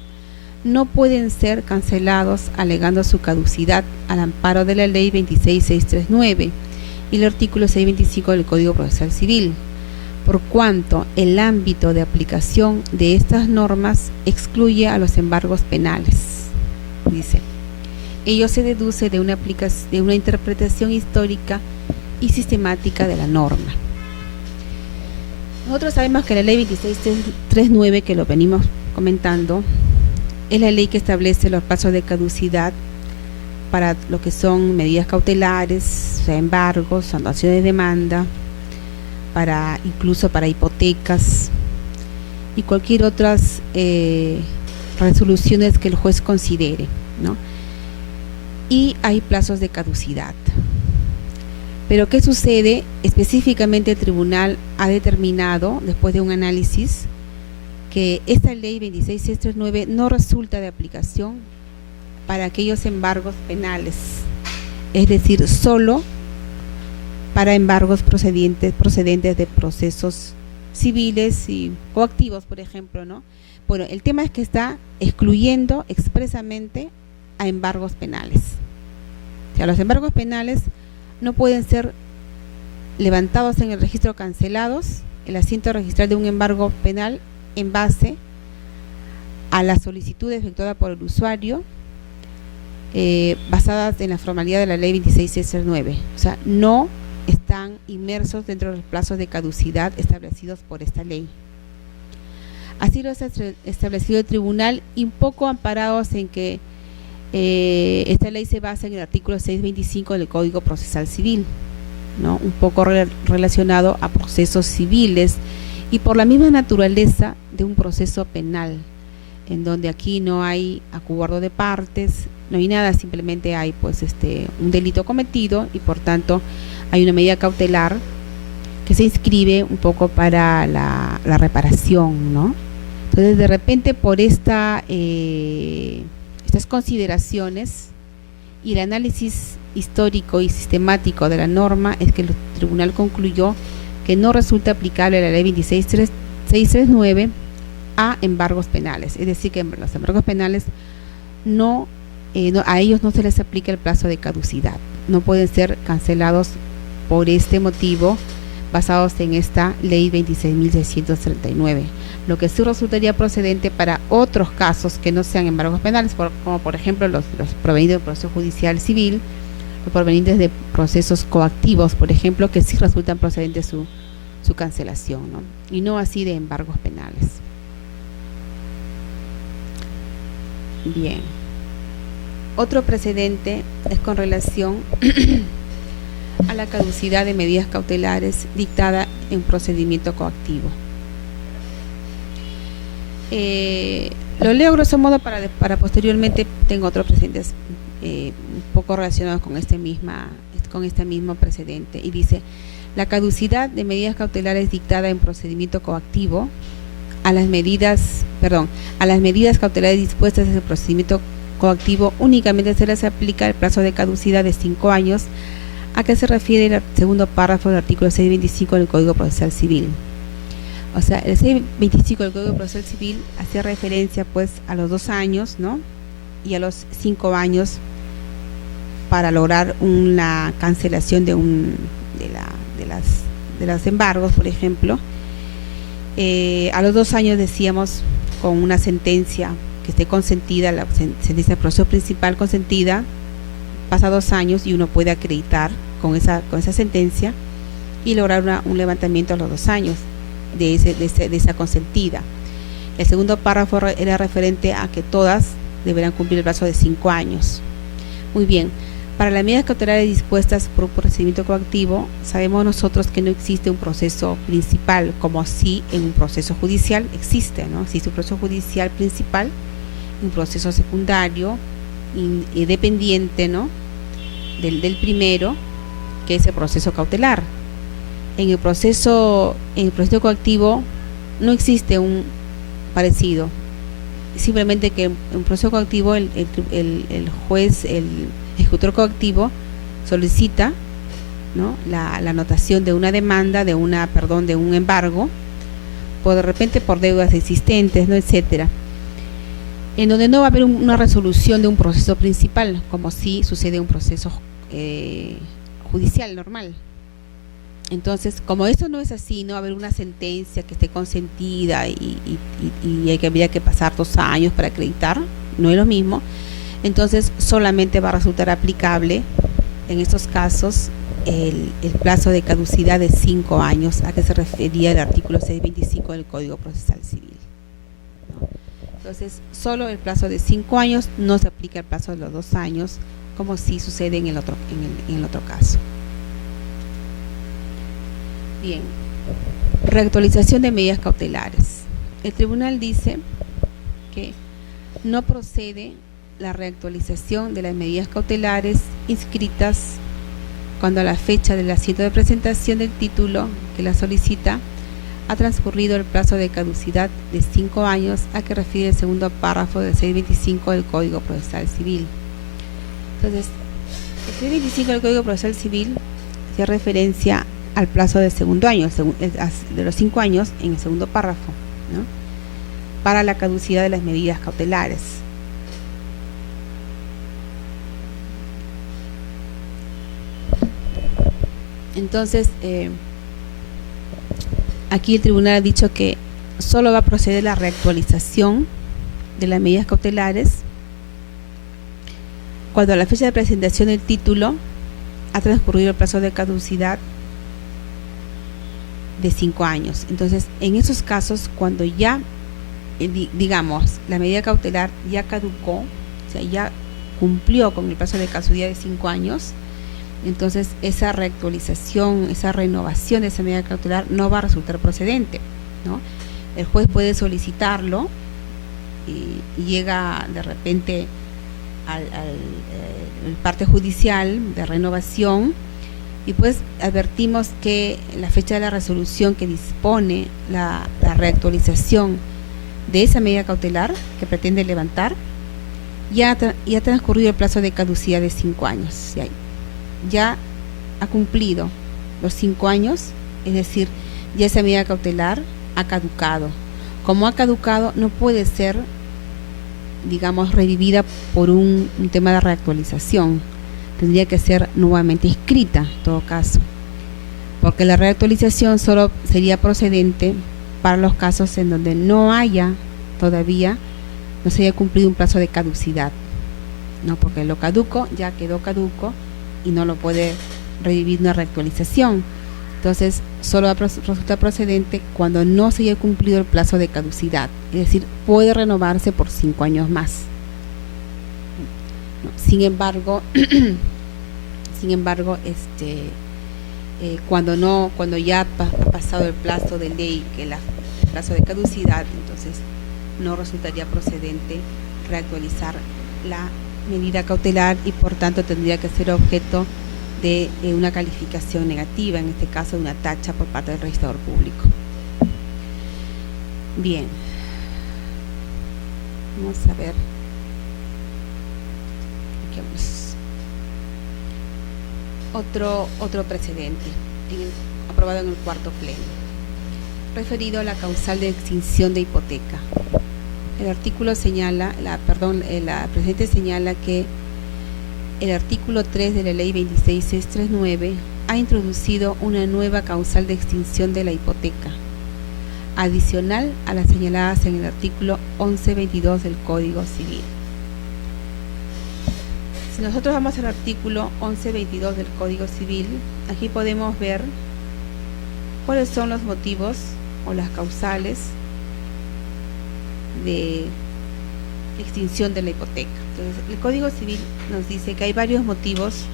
no pueden ser cancelados alegando su caducidad al amparo de la ley 26.639 y el artículo 625 del Código Procesal Civil, por cuanto el ámbito de aplicación de estas normas excluye a los embargos penales. Dice, ello se deduce de una interpretación histórica y sistemática de la norma. Nosotros sabemos que la ley 26.639, que lo venimos comentando, es la ley que establece los plazos de caducidad para lo que son medidas cautelares, o sea, embargos, anulaciones de demanda, incluso para hipotecas y cualquier otras resoluciones que el juez considere, ¿no? Y hay plazos de caducidad. Pero ¿qué sucede? Específicamente el tribunal ha determinado, después de un análisis, que esta ley 26.639 no resulta de aplicación para aquellos embargos penales, es decir, solo para embargos procedentes de procesos civiles y coactivos, por ejemplo, ¿no? Bueno, el tema es que está excluyendo expresamente a embargos penales. O sea, los embargos penales no pueden ser levantados en el registro, cancelados el asiento registral de un embargo penal en base a la solicitud efectuada por el usuario basadas en la formalidad de la ley 26.639. O sea, no están inmersos dentro de los plazos de caducidad establecidos por esta ley. Así lo ha establecido el tribunal, y un poco amparados en que esta ley se basa en el artículo 625 del Código Procesal Civil, ¿no? Un poco relacionado a procesos civiles y por la misma naturaleza de un proceso penal, en donde aquí no hay acuerdo de partes, no hay nada, simplemente hay pues un delito cometido y por tanto hay una medida cautelar que se inscribe un poco para la reparación, ¿no? Entonces, de repente, por estas consideraciones y el análisis histórico y sistemático de la norma, es que el tribunal concluyó que no resulta aplicable la ley 26.639 a embargos penales. Es decir, que los embargos penales a ellos no se les aplica el plazo de caducidad, no pueden ser cancelados por este motivo basados en esta ley 26.639. Lo que sí resultaría procedente para otros casos que no sean embargos penales, como por ejemplo los provenientes del proceso judicial civil, los provenientes de procesos coactivos, por ejemplo, que sí resultan procedentes su cancelación, ¿no? Y no así de embargos penales. Bien. Otro precedente es con relación a la caducidad de medidas cautelares dictada en procedimiento coactivo. Lo leo grosso modo para posteriormente tengo otros precedentes un poco relacionados con este mismo precedente, y dice: la caducidad de medidas cautelares dictada en procedimiento coactivo a las medidas cautelares dispuestas en el procedimiento coactivo únicamente se les aplica el plazo de caducidad de 5 años a que se refiere el segundo párrafo del artículo 625 del Código Procesal Civil. O sea, el 625 del Código Procesal Civil hacía referencia pues a los 2 años, ¿no? Y a los 5 años para lograr una cancelación de los embargos, por ejemplo. A los 2 años, decíamos, con una sentencia que esté consentida, la sentencia del proceso principal consentida, pasa 2 años y uno puede acreditar con esa sentencia y lograr un levantamiento a los 2 años de esa consentida. El segundo párrafo era referente a que todas deberán cumplir el plazo de 5 años. Muy bien, para las medidas cautelares dispuestas por un procedimiento coactivo, sabemos nosotros que no existe un proceso principal, como si en un proceso judicial existe, ¿no? Existe un proceso judicial principal, un proceso secundario, independiente, ¿no? del primero, que es el proceso cautelar. En el proceso coactivo no existe un parecido, simplemente que en un proceso coactivo el juez, el ejecutor coactivo solicita, ¿no? la anotación de una demanda, de un embargo, de repente por deudas existentes, ¿no? etcétera, en donde no va a haber una resolución de un proceso principal, como si sucede en un proceso judicial normal. Entonces, como eso no es así, no va a haber una sentencia que esté consentida y habría que pasar 2 años para acreditar, no es lo mismo. Entonces, solamente va a resultar aplicable en estos casos el plazo de caducidad de 5 años, a que se refería el artículo 625 del Código Procesal Civil, ¿no? Entonces, solo el plazo de 5 años, no se aplica el plazo de los 2 años, como si sucede en el otro caso. Bien, reactualización de medidas cautelares. El tribunal dice que no procede la reactualización de las medidas cautelares inscritas cuando a la fecha del asiento de presentación del título que la solicita ha transcurrido el plazo de caducidad de 5 años, a que refiere el segundo párrafo del 625 del Código Procesal Civil. Entonces, el 625 del Código Procesal Civil hace referencia al plazo del segundo año, de los 5 años en el segundo párrafo, ¿no? Para la caducidad de las medidas cautelares. Entonces, aquí el tribunal ha dicho que solo va a proceder la reactualización de las medidas cautelares cuando a la fecha de presentación del título ha transcurrido el plazo de caducidad de 5 años. Entonces, en esos casos, cuando ya, digamos, la medida cautelar ya caducó, o sea, ya cumplió con el plazo de caducidad de 5 años, entonces esa reactualización, esa renovación de esa medida cautelar no va a resultar procedente, ¿no? El juez puede solicitarlo y llega de repente al parte judicial de renovación, y pues advertimos que la fecha de la resolución que dispone la reactualización de esa medida cautelar que pretende levantar ya ha transcurrido el plazo de caducidad de 5 años. Ya ha cumplido los 5 años, es decir, ya esa medida cautelar ha caducado. Como ha caducado, no puede ser, digamos, revivida por un tema de reactualización. Tendría que ser nuevamente inscrita, en todo caso, porque la reactualización solo sería procedente para los casos en donde no haya todavía, no se haya cumplido un plazo de caducidad, ¿no? Porque lo caduco ya quedó caduco y no lo puede revivir una reactualización. Entonces, solo va a resultar procedente cuando no se haya cumplido el plazo de caducidad, es decir, puede renovarse por 5 años más. Sin embargo, cuando ya ha pasado el plazo de ley, el plazo de caducidad, entonces no resultaría procedente reactualizar la medida cautelar y por tanto tendría que ser objeto de una calificación negativa, en este caso de una tacha por parte del registrador público. Bien, vamos a ver. Otro precedente aprobado en el cuarto pleno, referido a la causal de extinción de hipoteca. El artículo señala, la precedente señala que el artículo 3 de la ley 26639 ha introducido una nueva causal de extinción de la hipoteca, adicional a las señaladas en el artículo 1122 del Código Civil. Si nosotros vamos al artículo 1122 del Código Civil, aquí podemos ver cuáles son los motivos o las causales de extinción de la hipoteca. Entonces, el Código Civil nos dice que hay varios motivos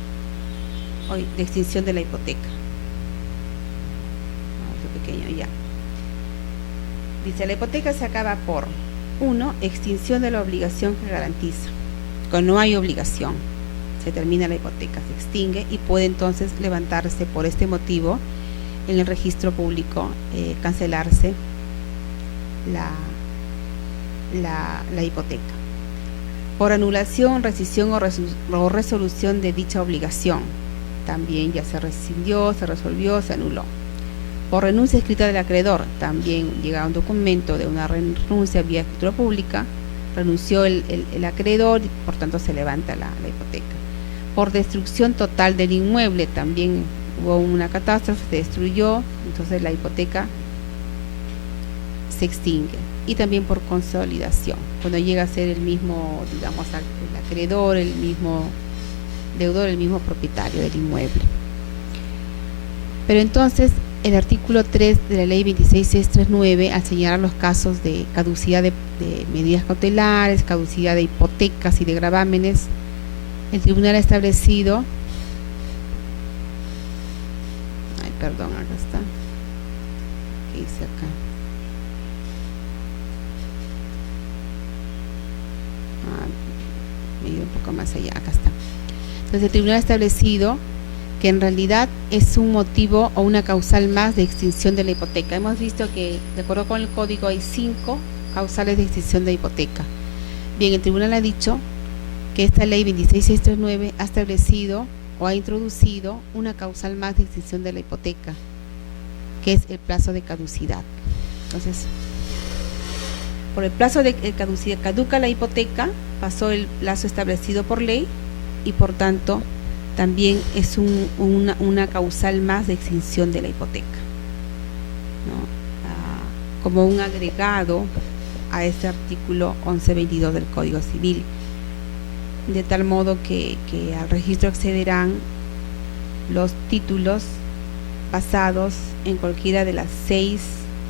de extinción de la hipoteca. Otro pequeño ya. Dice, la hipoteca se acaba por 1. Extinción de la obligación que garantiza. Cuando no hay obligación, se termina la hipoteca, se extingue y puede entonces levantarse por este motivo en el registro público, cancelarse la hipoteca. Por anulación, rescisión o resolución de dicha obligación. También ya se rescindió, se resolvió, se anuló. Por renuncia escrita del acreedor. También llega un documento de una renuncia vía escritura pública. Renunció el acreedor y por tanto se levanta la hipoteca. Por destrucción total del inmueble. También hubo una catástrofe, se destruyó, entonces la hipoteca se extingue. Y también por consolidación, cuando llega a ser el mismo, digamos, el acreedor, el mismo deudor, el mismo propietario del inmueble. Pero entonces, el artículo 3 de la ley 26.639, al señalar los casos de caducidad de medidas cautelares, caducidad de hipotecas y de gravámenes, el tribunal ha establecido, perdón, acá está, ¿qué dice acá? Me he ido un poco más allá, acá está. Entonces el tribunal ha establecido que en realidad es un motivo o una causal más de extinción de la hipoteca. Hemos visto que, de acuerdo con el código, hay 5 causales de extinción de hipoteca. Bien, el tribunal ha dicho que esta ley 26.639 ha establecido o ha introducido una causal más de extinción de la hipoteca, que es el plazo de caducidad. Entonces, por el plazo de caducidad caduca la hipoteca, pasó el plazo establecido por ley y por tanto también es una causal más de extinción de la hipoteca, ¿no? Como un agregado a este artículo 1122 del Código Civil, de tal modo que al registro accederán los títulos basados en cualquiera de las 6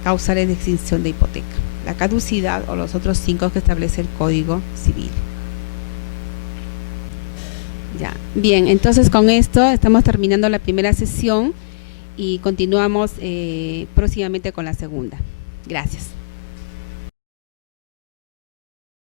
causales de extinción de hipoteca, la caducidad o los otros 5 que establece el Código Civil. Ya, bien, entonces con esto estamos terminando la primera sesión y continuamos próximamente con la segunda. Gracias.